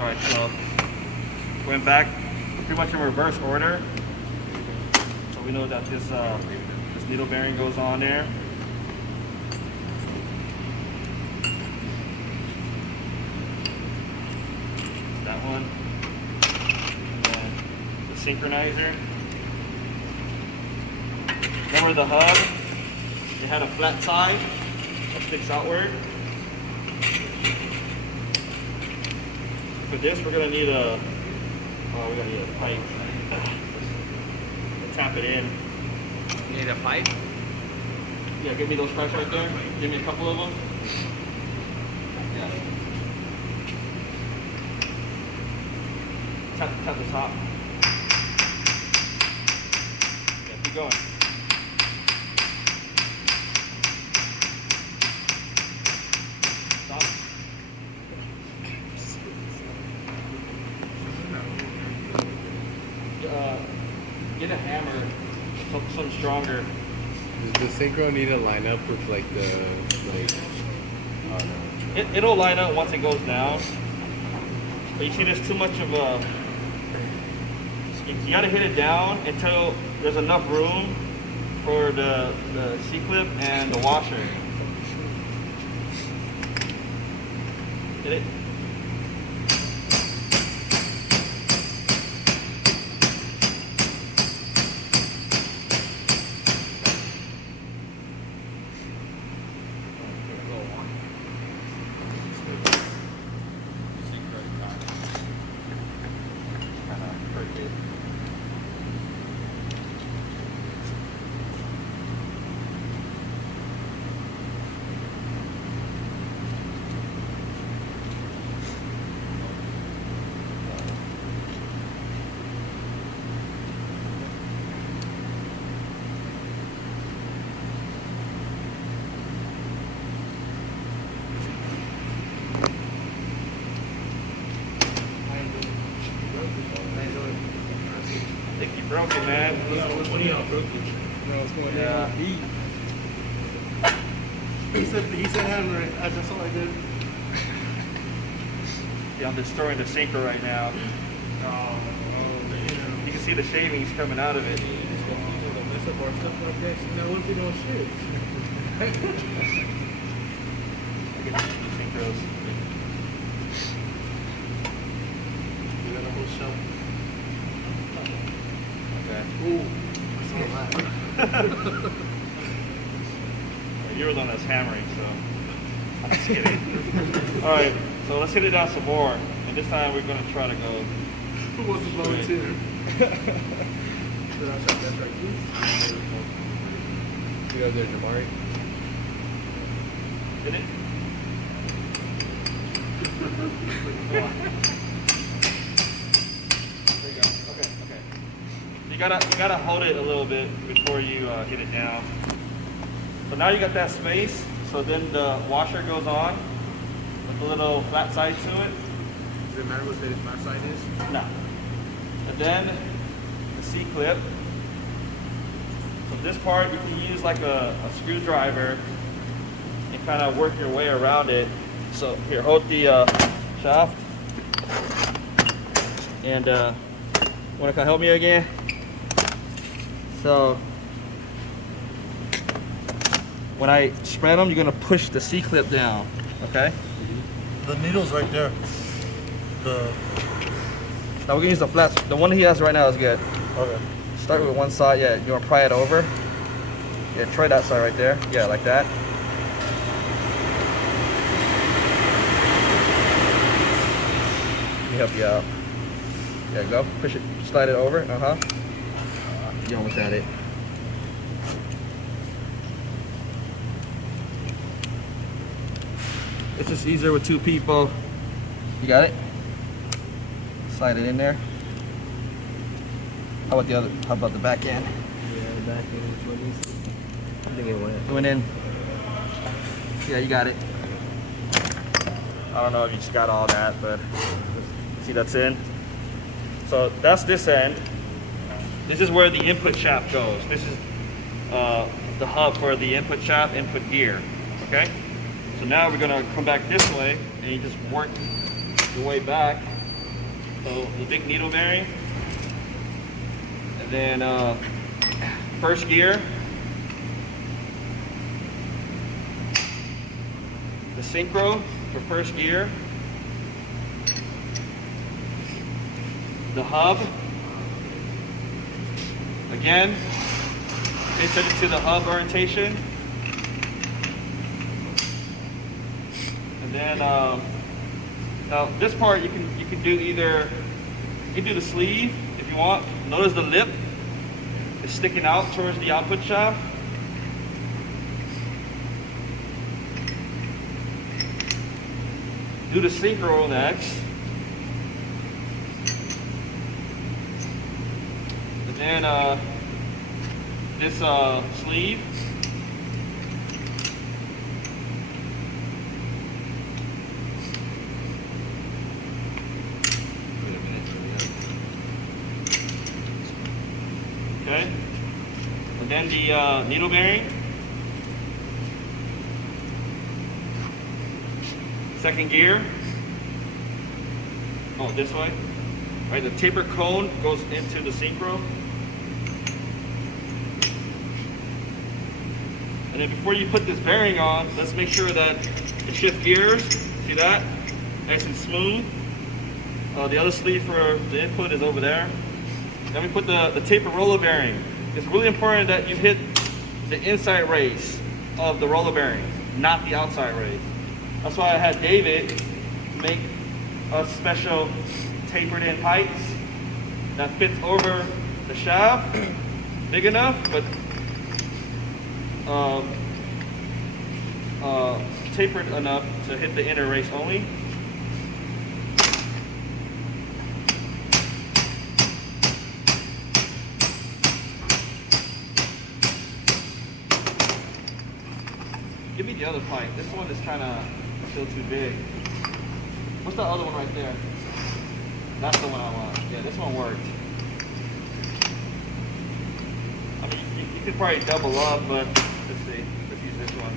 All right, so going back pretty much in reverse order. So we know that this needle bearing goes on there. That one. And then the synchronizer. Remember the hub? It had a flat side that sticks outward. For this, we're gonna need a pipe. Tap it in. You need a pipe? Yeah, give me those pipes right there. Give me a couple of them. Yeah. Tap the top. Yeah, keep going. Stop. Get a hammer, something stronger. Does the synchro need to line up with like the It'll line up once it goes down. But you see, there's too much of a. You gotta hit it down until there's enough room for the C-clip and the washer. Get it? I think you broke it, man. What do y'all broke it? No, what's going Yeah. on? He said hammer it. That's all I did. Yeah, I'm destroying the sinker right now. You can see the shavings coming out of it. Mess up our stuff like that. Now what if we don't shit? I get the synchros. You got a whole shelf. Okay. Ooh, that's a lot. You're the one that's hammering, so I'm just kidding. All right, so let's hit it down some more, and this time we're gonna try to go. Who wants to volunteer? That's right. You go there, Jamari. Hit it. Come on. There you go. Okay. You gotta hold it a little bit before you hit it down. So now you got that space. So then the washer goes on with a little flat side to it. Does it matter what the flat side is? No. And then the C-clip. So this part you can use like a screwdriver and kind of work your way around it. So here, hold the shaft. And wanna come help me again? So when I spread them, you're gonna push the C-clip down, okay? The needle's right there. Now we're gonna use the flat. The one he has right now is good. Okay. Start with one side, yeah. You wanna pry it over? Yeah, try that side right there. Yeah, like that. Let me help you out. Yeah, go. Push it, slide it over. You almost had it. It's just easier with two people. You got it? Slide it in there. How about the other? How about the back end? Yeah, the back end is what needs. I think it went. It went in. Yeah, you got it. I don't know if you just got all that, but see that's in. So that's this end. This is where the input shaft goes. This is the hub for the input shaft, input gear. Okay. So now we're gonna come back this way, and you just work your way back So the big needle bearing. And then first gear. The synchro for first gear. The hub. Again, they set it to the hub orientation. And then now this part you can do either you can do the sleeve if you want. Notice the lip is sticking out towards the output shaft. Do the synchro next. And then this sleeve. Okay. And then the needle bearing. Second gear. Oh, this way. All right, the taper cone goes into the synchro. And then before you put this bearing on, let's make sure that it shifts gears. See that? Nice and smooth. The other sleeve for the input is over there. Then we put the taper roller bearing. It's really important that you hit the inside race of the roller bearing, not the outside race. That's why I had David make a special tapered in pipes that fits over the shaft, big enough, but tapered enough to hit the inner race only. Give me the other pipe. This one is kind of still too big. What's the other one right there? That's the one I want. Yeah, this one worked. I mean, you could probably double up, but let's see. Let's use this one.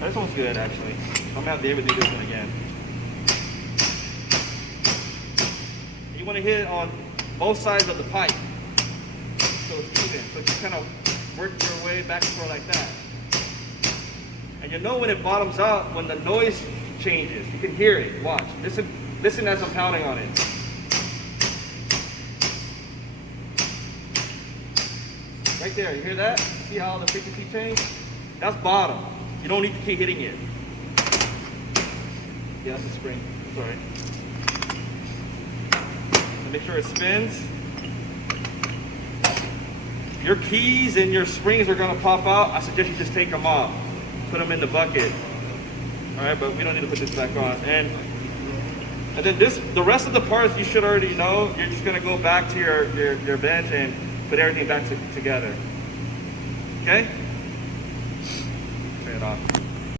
This one's good, actually. I'm gonna have David do this one again. You want to hit it on both sides of the pipe, so it's even. So you kind of work your way back and forth like that. And you know when it bottoms out, when the noise changes. You can hear it. Watch. Listen as I'm pounding on it. Right there. You hear that? See how the frequency changed? That's bottom. You don't need to keep hitting it. Yeah, that's a spring. Sorry. And make sure it spins. Your keys and your springs are going to pop out. I suggest you just take them off. Put them in the bucket. All right, but we don't need to put this back on. And then the rest of the parts you should already know. You're just gonna go back to your bench and put everything back together. Okay? Turn it off.